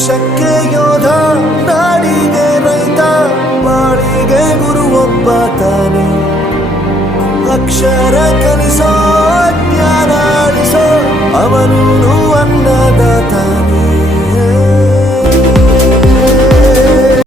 ದೇಶಕ್ಕೆ ಯೋಧ ನಾಡಿಗೆ ರೈತ ಗುರು ಒಬ್ಬ ತಾನೆ. ಅಕ್ಷರ ಕಲಿಸೋ ಜ್ಞಾನ ಅವನು ಅನ್ನದಾತಾನೆ